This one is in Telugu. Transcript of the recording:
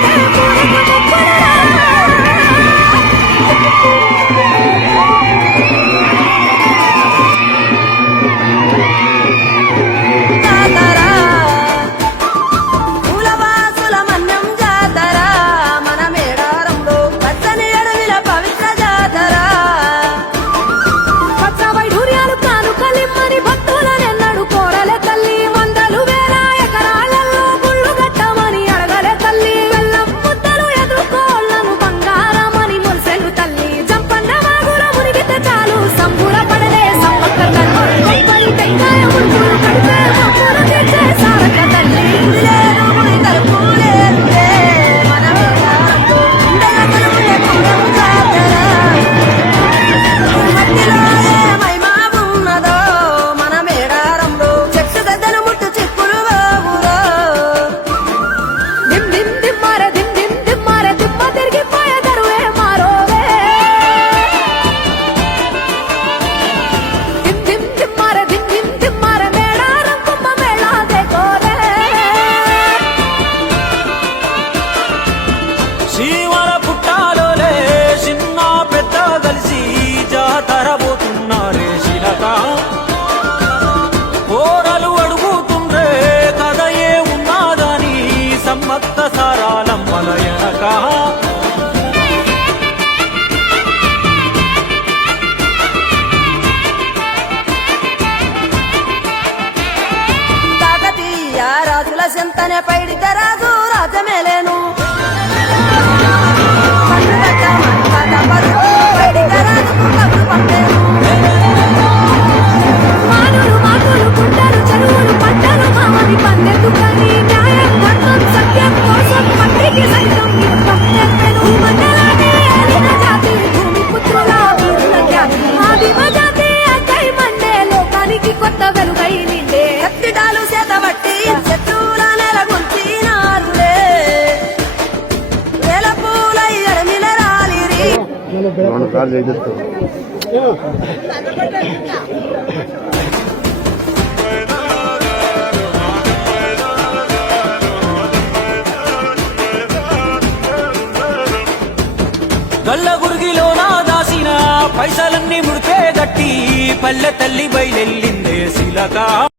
Help తన పైడి రాజు రాజమేలే రెండు సార్లు చేసేస్తాం గల్ల గురిగిలోన దాసిన పైసలన్నీ ముడితే గట్టి పల్లె తల్లి బయలెల్లిందే శిలక.